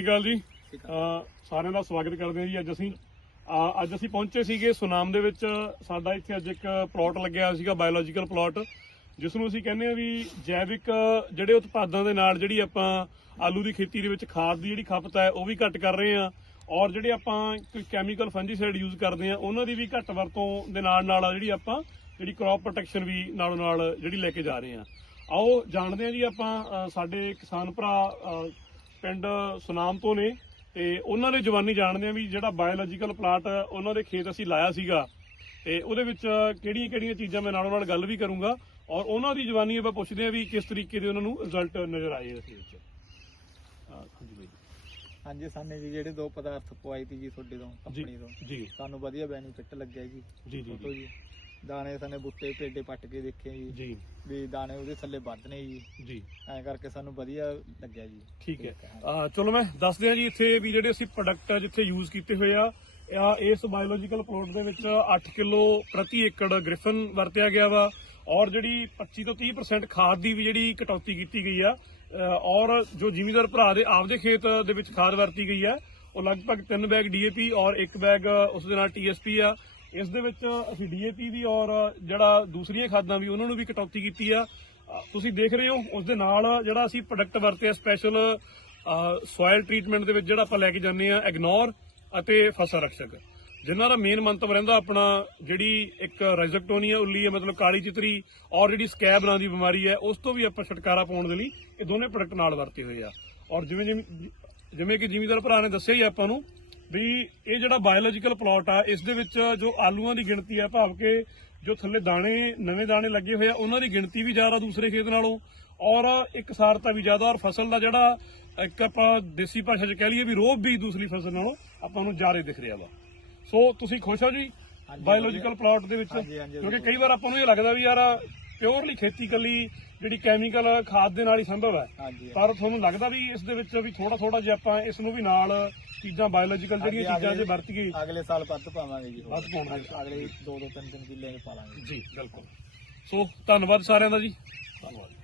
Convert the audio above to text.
ਸ਼੍ਰੀ ਅਕਾਲ ਜੀ। ਸਾਰਿਆਂ ਦਾ ਸਵਾਗਤ ਕਰਦੇ ਹਾਂ ਜੀ। ਅੱਜ ਅਸੀਂ ਅੱਜ ਅਸੀਂ ਪਹੁੰਚੇ ਸੀਗੇ ਸੁਨਾਮ ਦੇ ਵਿੱਚ। ਸਾਡਾ ਇੱਥੇ ਅੱਜ ਇੱਕ ਪਲਾਟ ਲੱਗਿਆ ਹੋਇਆ ਸੀਗਾ ਬਾਇਓਲੋਜੀਕਲ ਪਲਾਟ ਜਿਸ ਨੂੰ ਅਸੀਂ ਕਹਿੰਦੇ ਆ ਵੀ ਜੈਵਿਕ ਜਿਹੜੇ ਉਤਪਾਦਾਂ ਦੇ ਨਾਲ ਜਿਹੜੀ ਆਪਾਂ ਆਲੂ ਦੀ ਖੇਤੀ ਦੇ ਵਿੱਚ ਖਾਦ ਦੀ ਜਿਹੜੀ ਖਪਤ ਹੈ, ਉਹ ਵੀ ਘੱਟ ਕਰ ਰਹੇ ਆ ਔਰ ਜਿਹੜੇ ਆਪਾਂ ਕੋਈ ਕੈਮੀਕਲ ਫੰਜੀਸਾਈਡ ਯੂਜ਼ ਕਰਦੇ ਆ ਉਹਨਾਂ ਦੀ ਵੀ ਘੱਟ ਵਰਤੋਂ ਦੇ ਨਾਲ ਨਾਲ ਜਿਹੜੀ ਆਪਾਂ ਜਿਹੜੀ ਕ੍ਰੌਪ ਪ੍ਰੋਟੈਕਸ਼ਨ ਵੀ ਨਾਲੋਂ ਨਾਲ ਜਿਹੜੀ ਲੈ ਕੇ ਜਾ ਰਹੇ ਆ ਆਓ ਜਾਣਦੇ ਆ ਜੀ ਆਪਾਂ ਸਾਡੇ ਕਿਸਾਨ ਭਰਾ ਪਿੰਡ ਸੁਨਾਮ ਤੋਂ ਨੇ ਤੇ ਉਹਨਾਂ ਦੇ ਜਵਾਨੀ ਜਾਣਦੇ ਆ ਵੀ ਜਿਹੜਾ ਬਾਇਓਲੋਜੀਕਲ ਪਲਾਂਟ ਉਹਨਾਂ ਦੇ ਖੇਤ ਅਸੀਂ ਲਾਇਆ ਸੀਗਾ। ਤੇ ਉਹਦੇ ਵਿੱਚ ਕਿਹੜੀਆਂ ਕਿਹੜੀਆਂ ਚੀਜ਼ਾਂ ਮੈਂ ਨਾਲੋਂ ਨਾਲ ਗੱਲ ਵੀ ਕਰੂੰਗਾ ਔਰ ਉਹਨਾਂ ਦੀ ਜਵਾਨੀ ਆਪਾਂ ਪੁੱਛਦੇ ਆ ਵੀ ਕਿਸ ਤਰੀਕੇ ਦੇ ਉਹਨਾਂ ਨੂੰ ਰਿਜ਼ਲਟ ਨਜ਼ਰ ਆਏ ਇਸ ਵਿੱਚ। ਹਾਂਜੀ ਬਾਈ ਹਾਂਜੀ ਸਾਨੇ ਜੀ ਜਿਹੜੇ ਦੋ ਪਦਾਰਥ ਪਵਾਈ ਤੀ ਜੀ ਤੁਹਾਡੇ ਤੋਂ ਕੰਪਨੀ ਤੋਂ। ਜੀ। ਸਾਨੂੰ ਵਧੀਆ ਬੈਨੀਫਿਟ ਲੱਗਿਆ ਜੀ। ਜੀ ਜੀ। ਦਾਣੇ ਸਾਨੇ ਬੁੱਟੇ ਪੇਡੇ ਪੱਟ ਕੇ ਦੇਖੇ ਜੀ। ਜੀ। ਵੀ ਦਾਣੇ ਉਹਦੇ ਥੱਲੇ ਵੱਧ ਨੇ ਜੀ। ਜੀ। ਐਂ ਕਰਕੇ ਸਾਨੂੰ ਵਧੀਆ ਲੱਗਿਆ ਜੀ। ਠੀਕ ਹੈ। ਚਲੋ ਮੈਂ ਦੱਸ ਦਿਆਂ ਜੀ ਇੱਥੇ ਵੀ ਜਿਹੜੇ ਅਸੀਂ ਪ੍ਰੋਡਕਟ ਜਿੱਥੇ ਯੂਜ਼ ਕੀਤੇ ਹੋਏ ਆ ਆ ਇਸ ਬਾਇਓਲੋਜੀਕਲ ਪਲਾਟ ਦੇ ਵਿੱਚ 8 ਕਿਲੋ ਪ੍ਰਤੀ ਏਕੜ ਗ੍ਰਿਫਨ ਵਰਤਿਆ ਗਿਆ ਵਾ ਔਰ ਜਿਹੜੀ 25 ਤੋਂ 30% ਖਾਦ ਦੀ ਵੀ ਜਿਹੜੀ ਕਟੌਤੀ ਕੀਤੀ ਗਈ ਆ ਔਰ ਜੋ ਜ਼ਿਮੀਂਦਾਰ ਭਰਾ ਦੇ ਆਪਦੇ ਖੇਤ ਦੇ ਵਿੱਚ ਖਾਦ ਵਰਤੀ ਗਈ ਆ ਉਹ ਲਗਭਗ 3 ਬੈਗ ਡੀਏਪੀ ਔਰ 1 ਬੈਗ ਉਸ ਦੇ ਨਾਲ ਟੀਐਸਪੀ ਆ ਇਸ ਦੇ ਵਿੱਚ ਅਸੀਂ ਡੀਏਪੀ ਵੀ ਔਰ ਜਿਹੜਾ ਦੂਸਰੀਆਂ ਖਾਦਾਂ ਵੀ ਉਹਨਾਂ ਨੂੰ ਵੀ ਕਟੌਤੀ ਕੀਤੀ ਆ। ਤੁਸੀਂ ਦੇਖ ਰਹੇ ਹੋ, ਉਸ ਦੇ ਨਾਲ ਜਿਹੜਾ ਅਸੀਂ ਪ੍ਰੋਡਕਟ ਵਰਤਿਆ ਸਪੈਸ਼ਲ ਸੋਇਲ ਟ੍ਰੀਟਮੈਂਟ ਦੇ ਵਿੱਚ ਜਿਹੜਾ ਆਪਾਂ ਲੈ ਕੇ ਜਾਂਦੇ ਆ ਇਗਨੋਰ ਅਤੇ ਫਸਲ ਰਕਸ਼ਕ ਜਿਨ੍ਹਾਂ ਦਾ ਮੇਨ ਮੰਤਵ ਰਹਿੰਦਾ ਆਪਣਾ ਜਿਹੜੀ ਇੱਕ ਰਾਈਜ਼ੋਕਟੋਨੀਆ ਉੱਲੀ ਹੈ, ਮਤਲਬ ਕਾਲੀ ਚਿਤਰੀ ਔਰ ਜਿਹੜੀ ਸਕੈਬ ਨਾਂ ਦੀ ਬਿਮਾਰੀ ਹੈ, ਉਸ ਤੋਂ ਵੀ ਆਪਾਂ ਛੁਟਕਾਰਾ ਪਾਉਣ ਦੇ ਲਈ ਇਹ ਦੋਨੇ ਪ੍ਰੋਡਕਟ ਨਾਲ ਵਰਤੇ ਹੋਏ ਆ। ਔਰ ਜਿਵੇਂ ਜਿਵੇਂ ਜਿਵੇਂ ਕਿ ਜ਼ਿਮੀਦਾਰ ਭਰਾ ਨੇ ਦੱਸਿਆ ਹੀ ਆਪਾਂ ਨੂੰ ਵੀ ਇਹ ਜਿਹੜਾ ਬਾਇਓਲੋਜੀਕਲ ਪਲਾਟ ਆ ਇਸ ਦੇ ਵਿੱਚ ਜੋ ਆਲੂਆਂ ਦੀ ਗਿਣਤੀ ਹੈ ਭਾਵ ਕਿ ਜੋ ਥੱਲੇ ਦਾਣੇ ਨਵੇਂ ਦਾਣੇ ਲੱਗੇ ਹੋਏ ਆ ਉਹਨਾਂ ਦੀ ਗਿਣਤੀ ਵੀ ਜ਼ਿਆਦਾ ਦੂਸਰੇ ਖੇਤ ਨਾਲੋਂ। ਔਰ ਇਕਸਾਰਤਾ ਵੀ ਜ਼ਿਆਦਾ ਔਰ ਫਸਲ ਦਾ ਜਿਹੜਾ ਇੱਕ ਆਪਾਂ ਦੇਸੀ ਭਾਸ਼ਾ 'ਚ ਕਹਿ ਲਈਏ ਵੀ ਰੋਹ ਵੀ ਦੂਸਰੀ ਫਸਲ ਨਾਲੋਂ ਆਪਾਂ ਨੂੰ ਜ਼ਿਆਦਾ ਦਿਖ ਰਿਹਾ ਵਾ। ਸੋ ਤੁਸੀਂ ਖੁਸ਼ ਹੋ ਜੀ ਬਾਇਓਲੋਜੀਕਲ ਪਲਾਟ ਦੇ ਵਿੱਚ? ਕਿਉਂਕਿ ਕਈ ਵਾਰ ਆਪਾਂ ਨੂੰ ਇਹ ਲੱਗਦਾ ਵੀ ਯਾਰ ਪਿਓਰਲੀ ਖੇਤੀ ਕੱਲੀ ਜਿਹੜੀ ਕੈਮੀਕਲ ਖਾਦ ਦੇ ਨਾਲ ਹੀ ਸੰਭਵ ਹੈ। ਪਰ ਤੁਹਾਨੂੰ ਲੱਗਦਾ ਵੀ ਇਸ ਦੇ ਵਿੱਚ ਵੀ ਥੋੜਾ ਥੋੜਾ ਜੇ ਆਪਾਂ ਇਸ ਨੂੰ ਵੀ ਨਾਲ ਚੀਜ਼ਾਂ ਬਾਇਓਲੋਜੀਕਲ ਜਿਹੜੀਆਂ ਚੀਜ਼ਾਂ ਜੇ ਵਰਤੀਏ ਅਗਲੇ ਸਾਲ ਵੱਧ ਪਾਵਾਂਗੇ ਜੀ। ਵੱਧ ਪਾਉਣਗੇ। ਅਗਲੇ 2 2 3 3 ਕਿੱਲੇ ਪਾ ਲਾਂਗੇ। ਜੀ ਬਿਲਕੁਲ। ਸੋ ਧੰਨਵਾਦ ਸਾਰਿਆਂ ਦਾ ਜੀ। ਧੰਨਵਾਦ।